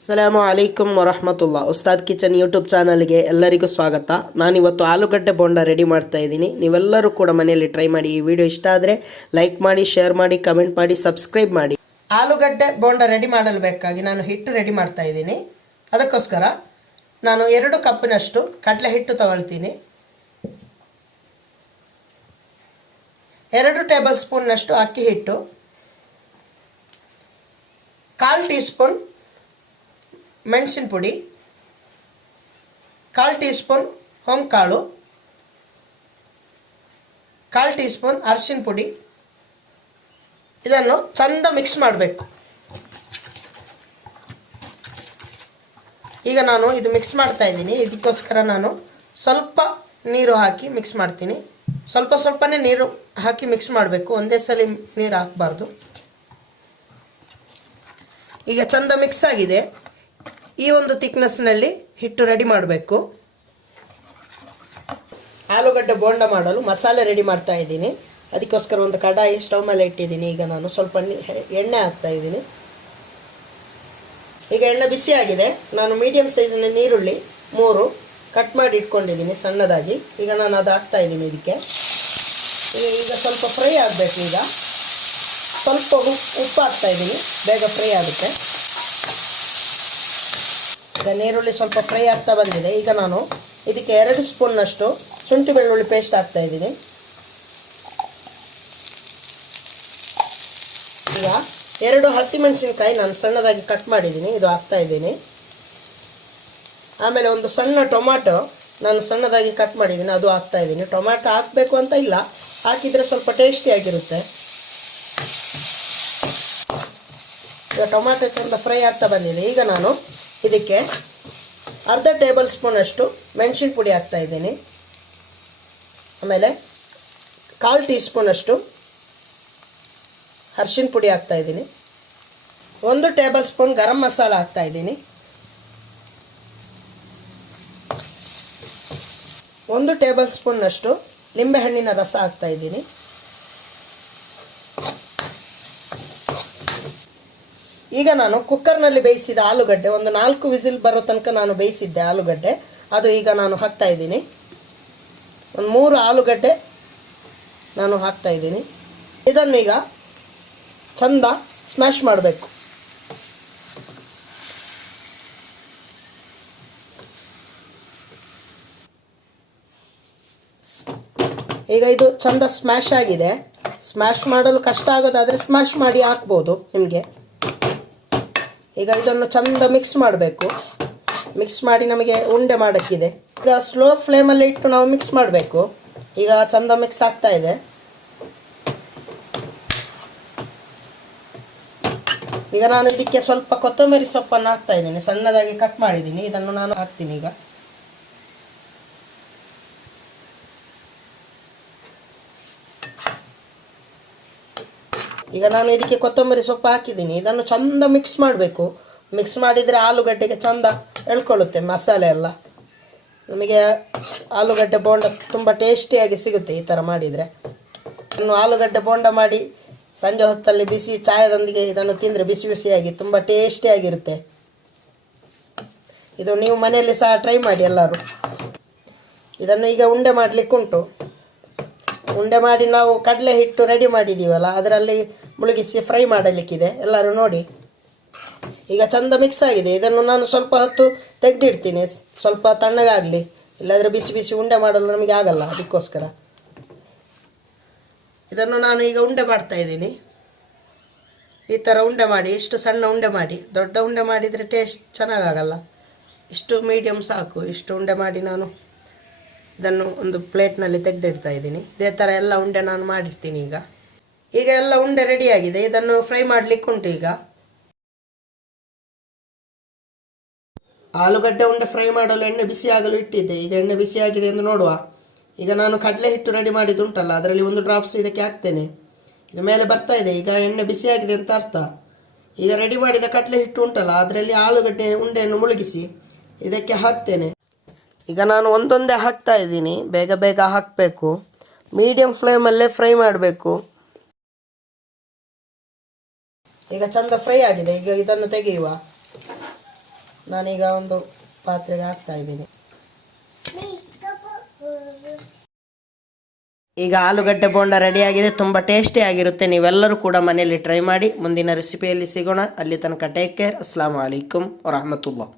ಅಸ್ಸಲಾಮು ಅಲೈಕುಮ್ ವರಹಮತುಲ್ಲಾ. Ustad kitchen YouTube ಚಾನಲ್ಗೆ ಎಲ್ಲರಿಗೂ ಸ್ವಾಗತ. ನಾನಿವತ್ತು ಆಲೂಗಡ್ಡೆ ಬೋಂಡ ರೆಡಿ ಮಾಡ್ತಾ ಇದ್ದೀನಿ. ನೀವೆಲ್ಲರೂ ಕೂಡ ಮನೆಯಲ್ಲಿ ಟ್ರೈ ಮಾಡಿ. ಈ ವಿಡಿಯೋ ಇಷ್ಟ ಆದರೆ ಲೈಕ್ ಮಾಡಿ, ಶೇರ್ ಮಾಡಿ, ಕಮೆಂಟ್ ಮಾಡಿ, ಸಬ್ಸ್ಕ್ರೈಬ್ ಮಾಡಿ. ಆಲೂಗಡ್ಡೆ ಬೋಂಡ ರೆಡಿ ಮಾಡಲು ಬೇಕಾಗಿ ನಾನು ಹಿಟ್ಟು ರೆಡಿ ಮಾಡ್ತಾ ಇದ್ದೀನಿ. ಅದಕ್ಕೋಸ್ಕರ ನಾನು 2 ಕಪ್ಪಿನಷ್ಟು ಕಡಲೆ ಹಿಟ್ಟು ತಗೊಳ್ತೀನಿ. 2 ಟೇಬಲ್ ಸ್ಪೂನ್ನಷ್ಟು ಅಕ್ಕಿ ಹಿಟ್ಟು, 1/4 ಟೀ ಸ್ಪೂನ್ ಮೆಣಸಿನ ಪುಡಿ, 1/4 ಟೀ ಸ್ಪೂನ್ ಹೊಂಕಾಳು, 1/4 ಟೀ ಸ್ಪೂನ್ ಅರಿಶಿನ ಪುಡಿ. ಇದನ್ನು ಚಂದ ಮಿಕ್ಸ್ ಮಾಡಬೇಕು. ಈಗ ನಾನು ಇದು ಮಿಕ್ಸ್ ಮಾಡ್ತಾ ಇದ್ದೀನಿ. ಇದಕ್ಕೋಸ್ಕರ ನಾನು ಸ್ವಲ್ಪ ನೀರು ಹಾಕಿ ಮಿಕ್ಸ್ ಮಾಡ್ತೀನಿ. ಸ್ವಲ್ಪನೇ ನೀರು ಹಾಕಿ ಮಿಕ್ಸ್ ಮಾಡಬೇಕು, ಒಂದೇ ಸಲ ನೀರು ಹಾಕಬಾರ್ದು. ಈಗ ಚಂದ ಮಿಕ್ಸ್ ಆಗಿದೆ. ಈ ಒಂದು ಥಿಕ್ನೆಸ್ನಲ್ಲಿ ಹಿಟ್ಟು ರೆಡಿ ಮಾಡಬೇಕು. ಆಲೂಗಡ್ಡೆ ಬೋಂಡ ಮಾಡಲು ಮಸಾಲೆ ರೆಡಿ ಮಾಡ್ತಾ ಇದ್ದೀನಿ. ಅದಕ್ಕೋಸ್ಕರ ಒಂದು ಕಡಾಯಿ ಸ್ಟವ್ ಮೇಲೆ ಇಟ್ಟಿದ್ದೀನಿ. ಈಗ ನಾನು ಸ್ವಲ್ಪ ಎಣ್ಣೆ ಹಾಕ್ತಾ ಇದ್ದೀನಿ. ಈಗ ಎಣ್ಣೆ ಬಿಸಿ ಆಗಿದೆ. ನಾನು ಮೀಡಿಯಂ ಸೈಜಿನ ನೀರುಳ್ಳಿ 3 ಕಟ್ ಮಾಡಿ ಇಟ್ಕೊಂಡಿದ್ದೀನಿ ಸಣ್ಣದಾಗಿ. ಈಗ ನಾನು ಅದು ಹಾಕ್ತಾ ಇದ್ದೀನಿ ಇದಕ್ಕೆ. ಈಗ ಸ್ವಲ್ಪ ಫ್ರೈ ಆಗಬೇಕು. ಈಗ ಸ್ವಲ್ಪ ಉಪ್ಪು ಹಾಕ್ತಾ ಇದ್ದೀನಿ, ಬೇಗ ಫ್ರೈ ಆಗುತ್ತೆ. ಈಗ ನೀರುಳ್ಳಿ ಸ್ವಲ್ಪ ಫ್ರೈ ಆಗ್ತಾ ಬಂದಿದೆ. ಈಗ ನಾನು ಇದಕ್ಕೆ 2 ಸ್ಪೂನ್ನಷ್ಟು ಶುಂಠಿ ಬೆಳ್ಳುಳ್ಳಿ ಪೇಸ್ಟ್ ಹಾಕ್ತಾ ಇದ್ದೀನಿ. ಈಗ 2 ಹಸಿಮೆಣಸಿನಕಾಯಿ ನಾನು ಸಣ್ಣದಾಗಿ ಕಟ್ ಮಾಡಿದ್ದೀನಿ, ಇದು ಹಾಕ್ತಾ ಇದ್ದೀನಿ. ಆಮೇಲೆ ಒಂದು ಸಣ್ಣ ಟೊಮಾಟೊ ನಾನು ಸಣ್ಣದಾಗಿ ಕಟ್ ಮಾಡಿದ್ದೀನಿ, ಅದು ಹಾಕ್ತಾ ಇದ್ದೀನಿ. ಟೊಮಾಟೊ ಹಾಕಬೇಕು ಅಂತ ಇಲ್ಲ, ಹಾಕಿದರೆ ಸ್ವಲ್ಪ ಟೇಸ್ಟಿಯಾಗಿರುತ್ತೆ. ಈಗ ಟೊಮಾಟೊ ಚೆಂದ ಫ್ರೈ ಆಗ್ತಾ ಬಂದಿದೆ. ಈಗ ನಾನು ಇದಕ್ಕೆ 1/2 ಟೇಬಲ್ ಸ್ಪೂನಷ್ಟು ಮೆಣಸಿನ ಪುಡಿ ಹಾಕ್ತಾ ಇದ್ದೀನಿ. ಆಮೇಲೆ 1/4 ಟೀ ಸ್ಪೂನಷ್ಟು ಅರಿಶಿನ ಪುಡಿ ಹಾಕ್ತಾ ಇದ್ದೀನಿ. 1 ಟೇಬಲ್ ಸ್ಪೂನ್ ಗರಂ ಮಸಾಲ ಹಾಕ್ತಾ ಇದ್ದೀನಿ. 1 ಟೇಬಲ್ ಸ್ಪೂನ್ನಷ್ಟು ಲಿಂಬೆಹಣ್ಣಿನ ರಸ ಹಾಕ್ತಾ ಇದ್ದೀನಿ. ಈಗ ನಾನು ಕುಕ್ಕರ್ನಲ್ಲಿ ಬೇಯಿಸಿದ ಆಲೂಗಡ್ಡೆ, ಒಂದು 4 ವಿಸಿಲ್ ಬರೋ ತನಕ ನಾನು ಬೇಯಿಸಿದ್ದೆ ಆಲೂಗಡ್ಡೆ, ಅದು ಈಗ ನಾನು ಹಾಕ್ತಾ ಇದ್ದೀನಿ. ಒಂದು 3 ಆಲೂಗಡ್ಡೆ ನಾನು ಹಾಕ್ತಾ ಇದ್ದೀನಿ. ಇದನ್ನು ಈಗ ಚಂದ ಸ್ಮ್ಯಾಶ್ ಮಾಡಬೇಕು. ಈಗ ಇದು ಚಂದ ಸ್ಮ್ಯಾಶ್ ಆಗಿದೆ. ಸ್ಮ್ಯಾಶ್ ಮಾಡಲು ಕಷ್ಟ ಆಗೋದಾದರೆ ಸ್ಮ್ಯಾಶ್ ಮಾಡಿ ಹಾಕ್ಬೋದು ನಿಮಗೆ. ಈಗ ಇದನ್ನು ಚಂದ ಮಿಕ್ಸ್ ಮಾಡಬೇಕು. ಮಿಕ್ಸ್ ಮಾಡಿ ನಮಗೆ ಉಂಡೆ ಮಾಡೋಕ್ಕಿದೆ. ಈಗ ಸ್ಲೋ ಫ್ಲೇಮಲ್ಲಿ ಇಟ್ಟು ನಾವು ಮಿಕ್ಸ್ ಮಾಡಬೇಕು. ಈಗ ಚಂದ ಮಿಕ್ಸ್ ಆಗ್ತಾ ಇದೆ. ಈಗ ನಾನು ಇದಕ್ಕೆ ಸ್ವಲ್ಪ ಕೊತ್ತಂಬರಿ ಸೊಪ್ಪನ್ನು ಹಾಕ್ತಾ ಇದ್ದೀನಿ, ಸಣ್ಣದಾಗಿ ಕಟ್ ಮಾಡಿದ್ದೀನಿ. ಇದನ್ನು ನಾನು ಹಾಕ್ತೀನಿ. ಈಗ ನಾನು ಇದಕ್ಕೆ ಕೊತ್ತಂಬರಿ ಸೊಪ್ಪು ಹಾಕಿದ್ದೀನಿ. ಇದನ್ನು ಚಂದ ಮಿಕ್ಸ್ ಮಾಡಬೇಕು. ಮಿಕ್ಸ್ ಮಾಡಿದರೆ ಆಲೂಗಡ್ಡೆಗೆ ಚಂದ ಎಳ್ಕೊಳ್ಳುತ್ತೆ ಮಸಾಲೆ ಎಲ್ಲ. ನಮಗೆ ಆಲೂಗಡ್ಡೆ ಬೋಂಡ ತುಂಬ ಟೇಸ್ಟಿಯಾಗಿ ಸಿಗುತ್ತೆ ಈ ಥರ ಮಾಡಿದರೆ. ಇನ್ನು ಆಲೂಗಡ್ಡೆ ಬೋಂಡ ಮಾಡಿ ಸಂಜೆ ಹೊತ್ತಲ್ಲಿ ಬಿಸಿ ಚಾಯದೊಂದಿಗೆ ಇದನ್ನು ತಿಂದರೆ ಬಿಸಿ ಬಿಸಿಯಾಗಿ ತುಂಬ ಟೇಸ್ಟಿಯಾಗಿರುತ್ತೆ. ಇದು ನೀವು ಮನೆಯಲ್ಲಿ ಸಹ ಟ್ರೈ ಮಾಡಿ ಎಲ್ಲರೂ. ಇದನ್ನು ಈಗ ಉಂಡೆ ಮಾಡಲಿಕ್ಕುಂಟು. ಉಂಡೆ ಮಾಡಿ ನಾವು ಕಡಲೆ ಹಿಟ್ಟು ರೆಡಿ ಮಾಡಿದ್ದೀವಲ್ಲ, ಅದರಲ್ಲಿ ಮುಳುಗಿಸಿ ಫ್ರೈ ಮಾಡಲಿಕ್ಕಿದೆ. ಎಲ್ಲರೂ ನೋಡಿ. ಈಗ ಚಂದ ಮಿಕ್ಸ್ ಆಗಿದೆ. ಇದನ್ನು ನಾನು ಸ್ವಲ್ಪ ಹೊತ್ತು ತೆಗೆದಿಡ್ತೀನಿ, ಸ್ವಲ್ಪ ತಣ್ಣಗಾಗಲಿ. ಇಲ್ಲಾಂದರೆ ಬಿಸಿ ಬಿಸಿ ಉಂಡೆ ಮಾಡಲು ನಮಗೆ ಆಗಲ್ಲ. ಅದಕ್ಕೋಸ್ಕರ ಇದನ್ನು ನಾನು ಈಗ ಉಂಡೆ ಮಾಡ್ತಾ ಇದ್ದೀನಿ. ಈ ಥರ ಉಂಡೆ ಮಾಡಿ, ಇಷ್ಟು ಸಣ್ಣ ಉಂಡೆ ಮಾಡಿ. ದೊಡ್ಡ ಉಂಡೆ ಮಾಡಿದರೆ ಟೇಸ್ಟ್ ಚೆನ್ನಾಗಾಗಲ್ಲ. ಇಷ್ಟು ಮೀಡಿಯಮ್ ಸಾಕು. ಇಷ್ಟು ಉಂಡೆ ಮಾಡಿ ನಾನು ಇದನ್ನು ಒಂದು ಪ್ಲೇಟ್ನಲ್ಲಿ ತೆಗೆದಿಡ್ತಾ ಇದ್ದೀನಿ. ಇದೇ ಥರ ಎಲ್ಲ ಉಂಡೆ ನಾನು ಮಾಡಿರ್ತೀನಿ. ಈಗ ಎಲ್ಲ ಉಂಡೆ ರೆಡಿಯಾಗಿದೆ. ಇದನ್ನು ಫ್ರೈ ಮಾಡಲಿಕ್ಕುಂಟು. ಈಗ ಆಲೂಗಡ್ಡೆ ಉಂಡೆ ಫ್ರೈ ಮಾಡಲು ಎಣ್ಣೆ ಬಿಸಿಯಾಗಲು ಇಟ್ಟಿದ್ದೆ. ಈಗ ಎಣ್ಣೆ ಬಿಸಿಯಾಗಿದೆ ಎಂದು ನೋಡುವ. ಈಗ ನಾನು ಕಡಲೆ ಹಿಟ್ಟು ರೆಡಿ ಮಾಡಿದ್ದುಂಟಲ್ಲ, ಅದರಲ್ಲಿ 1 ಡ್ರಾಪ್ಸ್ ಇದಕ್ಕೆ ಹಾಕ್ತೇನೆ. ಇದು ಮೇಲೆ ಬರ್ತಾ ಇದೆ. ಈಗ ಎಣ್ಣೆ ಬಿಸಿಯಾಗಿದೆ ಅಂತ ಅರ್ಥ. ಈಗ ರೆಡಿ ಮಾಡಿದ ಕಡಲೆ ಹಿಟ್ಟು ಉಂಟಲ್ಲ, ಅದರಲ್ಲಿ ಆಲೂಗಡ್ಡೆ ಉಂಡೆಯನ್ನು ಮುಳುಗಿಸಿ ಇದಕ್ಕೆ ಹಾಕ್ತೇನೆ. ಈಗ ನಾನು ಒಂದೊಂದೇ ಹಾಕ್ತಾ ಇದ್ದೀನಿ. ಬೇಗ ಬೇಗ ಹಾಕಬೇಕು. ಮೀಡಿಯಂ ಫ್ಲೇಮಲ್ಲೇ ಫ್ರೈ ಮಾಡಬೇಕು. ಈಗ ಚಂದ ಫ್ರೈ ಆಗಿದೆ. ಈಗ ಇದನ್ನು ತೆಗೆಯುವ. ನಾನೀಗ ಒಂದು ಪಾತ್ರೆಗೆ ಹಾಕ್ತಾ ಇದ್ದೀನಿ. ಈಗ ಆಲೂಗಡ್ಡೆ ಬೋಂಡ ರೆಡಿಯಾಗಿದೆ. ತುಂಬ ಟೇಸ್ಟಿ ಆಗಿರುತ್ತೆ. ನೀವೆಲ್ಲರೂ ಕೂಡ ಮನೆಯಲ್ಲಿ ಟ್ರೈ ಮಾಡಿ. ಮುಂದಿನ ರೆಸಿಪಿಯಲ್ಲಿ ಸಿಗೋಣ. ಅಲ್ಲಿ ತನಕ ಟೇಕ್ ಕೇರ್. ಅಸ್ಸಲಾಮು ಅಲೈಕುಂ ವರಹಮತುಲ್ಲಾಹ್.